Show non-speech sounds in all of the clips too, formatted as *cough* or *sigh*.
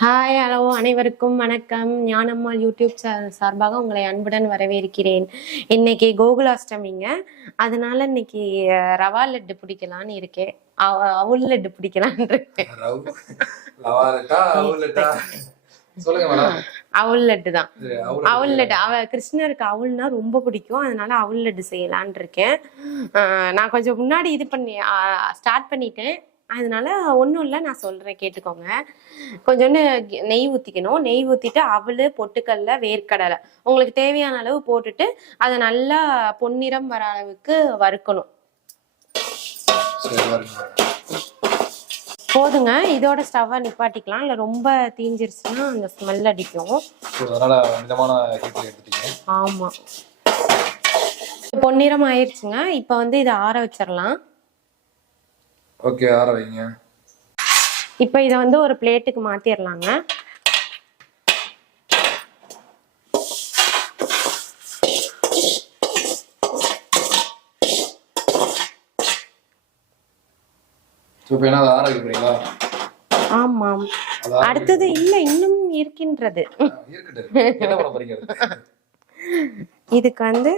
Hi hello அனைவருக்கும் வணக்கம். Gnanammal YouTube channel சார்பாக உங்களை அன்புடன் வரவேற்கிறேன். இன்னைக்கு கோகுலாஷ்டமிங்க. அதனால இன்னைக்கு ரவா லட்டு பிடிக்கலான்னு இருக்கேன். அவ- அவுள் லட்டு பிடிக்கலான்னு இருக்கேன். அவுல் லட்டா? தான். அவுல் லட்டு அவ கிருஷ்ணருக்கு அவுள்னா ரொம்ப பிடிக்கும். அதனால அவுள் லட்டு செய்யலான் இருக்கேன். நான் கொஞ்சம் முன்னாடி இது பண்ணி ஸ்டார்ட் பண்ணிட்டேன். அதனால ஒன்றும் இல்லை நான் சொல்கிறேன் கேட்டுக்கோங்க. கொஞ்சோண்டு நெய் ஊற்றிக்கணும் நெய் ஊற்றிட்டு அவல் பொட்டுக்கடலை வேர்க்கடலை. உங்களுக்கு தேவையான அளவு போட்டுட்டு அதை நல்லா பொன்னிறம் வர அளவுக்கு வறுக்கணும். போதுங்க. இதோட ஸ்டவ்வை நிப்பாட்டிக்கலாம். இல்லை ரொம்ப தீஞ்சிருச்சுன்னா அந்த ஸ்மெல் அடிக்கும். ஆமாம் பொன்னிறம் ஆயிடுச்சுங்க இப்போ வந்து இதை ஆற வச்சிடலாம் ஓகே ஆற வைங்க. இப்போ இதை வந்து ஒரு பிளேட்டுக்கு மாற்றிடலாங்க ஸோ இப்போ என்ன அதை ஆற வைக்க போறீங்களா? ஆமாம். அடுத்தது இல்லை இன்னும் இருக்கின்றது? இதுக்கு வந்து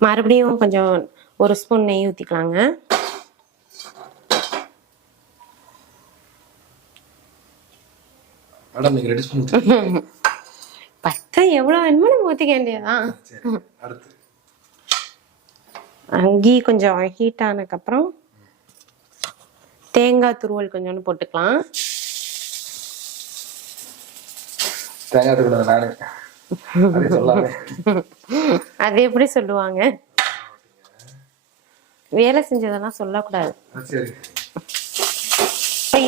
மறுபடியும் கொஞ்சம் ஒரு ஸ்பூன் நெய் ஊற்றிக்கலாங்க மேடம் நீங்க ரெடி பண்ணி *laughs* பத்து எவ்வளோ வேணுமோ நம்ம ஊற்றிக்க வேண்டியதான் அடுத்து. கீ கொஞ்சம் ஹீட் ஆனதுக்கப்புறம் தேங்காய் துருவல் கொஞ்சோண்டு போட்டுக்கலாம். தேங்காய் தூக்கினது நானு அதே *laughs* எப்படி சொல்லுவாங்க? வேலை செஞ்சதெல்லாம் சொல்லக்கூடாது.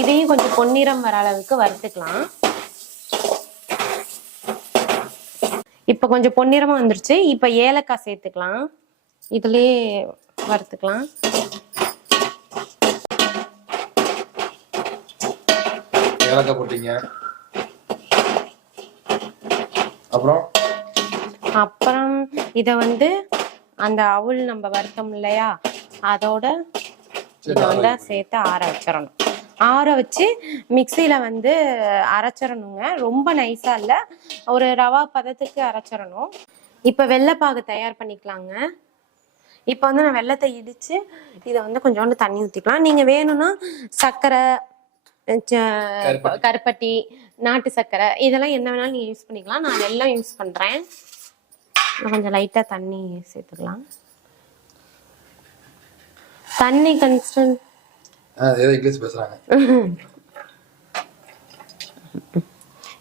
இதையும் கொஞ்சம் பொன்னிறம் வர அளவுக்கு வறுத்துக்கலாம். இப்போ கொஞ்சம் பொன்னிறமா வந்துருச்சு. இப்போ ஏலக்காய் சேர்த்துக்கலாம். இதுலயே வறுத்துக்கலாம். ஏலக்காய் போட்டீங்க. அப்புறம்? அப்புறம் இதை வந்து அந்த அவுள் நம்ம வறுத்தோம் இல்லையா? அதோட இதை வந்து சேர்த்து ஆற வச்சிடணும். ஆற வச்சு மிக்சியில வந்து அரைச்சிடணுங்க. ரொம்ப நைஸா இல்ல. ஒரு ரவா பதத்துக்கு அரைச்சிடணும். இப்போ வெள்ளைப்பாகு தயார் பண்ணிக்கலாங்க. இப்போ வந்து நான் வெள்ளத்தை இடிச்சு இதை வந்து கொஞ்சோண்டு தண்ணி ஊற்றிக்கலாம் நீங்க வேணும்னா சர்க்கரை கருப்பட்டி. நாட்டு சர்க்கரை இதெல்லாம் என்ன வேணாலும் நீங்க யூஸ் பண்ணிக்கலாம். நான் வெல்லம் யூஸ் பண்றேன். நான் கொஞ்சம் லைட்டா தண்ணி சேர்த்துக்கலாம். தண்ணி கன்ஸ்டன்ட் ஏதோ இங்கிலீஷ் பேசுறாங்க.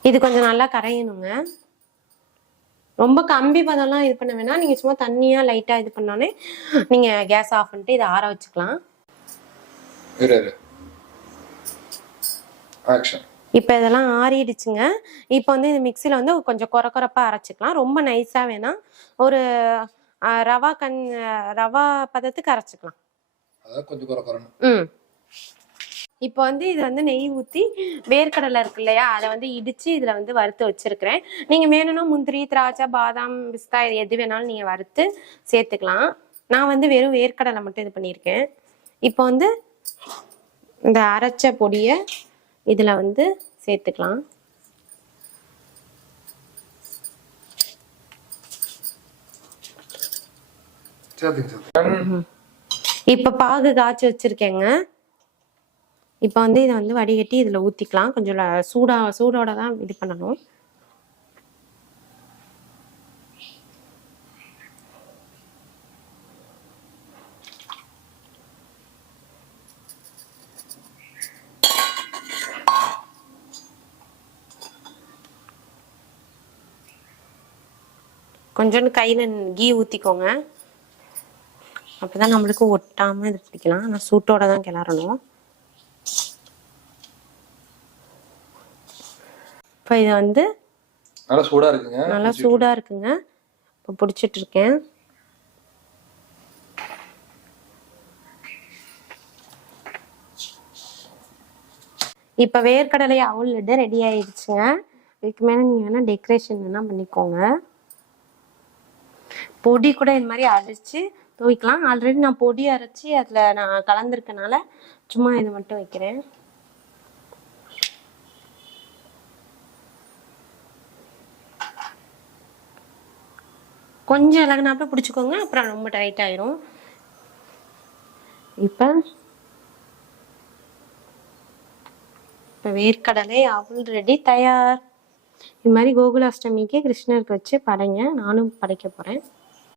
இது கொஞ்சம் நல்லா கரையணுங்க. ரொம்ப கம்பி பதம்லாம் இது பண்ண வேணாம். நீங்க சும்மா தண்ணியா லைட்டா இது பண்ணோன்னே நீங்க கேஸ் ஆஃப் பண்ணிட்டு இதை ஆற வச்சுக்கலாம். இப்போ இதெல்லாம் ஆறிடுச்சுங்க. இப்போ வந்து இது மிக்சியில் வந்து கொஞ்சம் குறை குறைப்பா அரைச்சிக்கலாம். ரொம்ப நைஸாக வேணாம். ஒரு ரவா கண் ரவா பதத்துக்கு அரைச்சிக்கலாம். ம். இப்போ வந்து இது வந்து நெய் ஊற்றி வேர்க்கடலை இருக்கு இல்லையா? அதை வந்து இடித்து இதில் வந்து வறுத்து வச்சிருக்கிறேன். நீங்கள் வேணும்னா முந்திரி திராட்சை பாதாம் பிஸ்தா இது எது வேணாலும் நீங்கள் வறுத்து சேர்த்துக்கலாம். நான் வந்து வெறும் வேர்க்கடலை மட்டும் இது பண்ணியிருக்கேன். இப்போ வந்து இந்த அரைச்ச பொடியை இதில் வந்து சேர்த்துக்கலாம். இப்போ பாகு காய்ச்சி வச்சிருக்கேங்க. இப்போ வந்து இதை வந்து வடிகட்டி இதில் ஊற்றிக்கலாம் கொஞ்சம் சூடா சூடோட தான் இது பண்ணணும். கொஞ்சோண்டு கையில் கீ ஊற்றிக்கோங்க அப்பதான் நம்மளுக்கு ஒட்டாம இது பிடிக்கலாம். ஆனால் சூட்டோட தான் கிளறணும். இப்போ இது வந்து நல்லா சூடா இருக்குங்க. நல்லா சூடா இருக்குங்க. இப்போ பிடிச்சிட்டு இருக்கேன் இப்போ வேர்க்கடலை அவுள் லட்டு ரெடி ஆயிடுச்சுங்க. இதுக்கு மேலே நீங்கள் வேணால் டெக்கரேஷன் வேணால் பண்ணிக்கோங்க. பொடி கூட இந்த மாதிரி அரைச்சி துவைக்கலாம். ஆல்ரெடி நான் பொடி அரைச்சி அதில் நான் கலந்துருக்கனால சும்மா இதை மட்டும் வைக்கிறேன். கொஞ்சம் இலகுனாப்ப பிடிச்சிக்கோங்க. அப்புறம் ரொம்ப டைட் ஆயிரும். இப்போ இப்போ வேர்க்கடலை அவள் ரெடி தயார். இது மாதிரி கோகுலாஷ்டமிக்கு கிருஷ்ணருக்கு வச்சு படைங்க. நானும் படைக்க போகிறேன்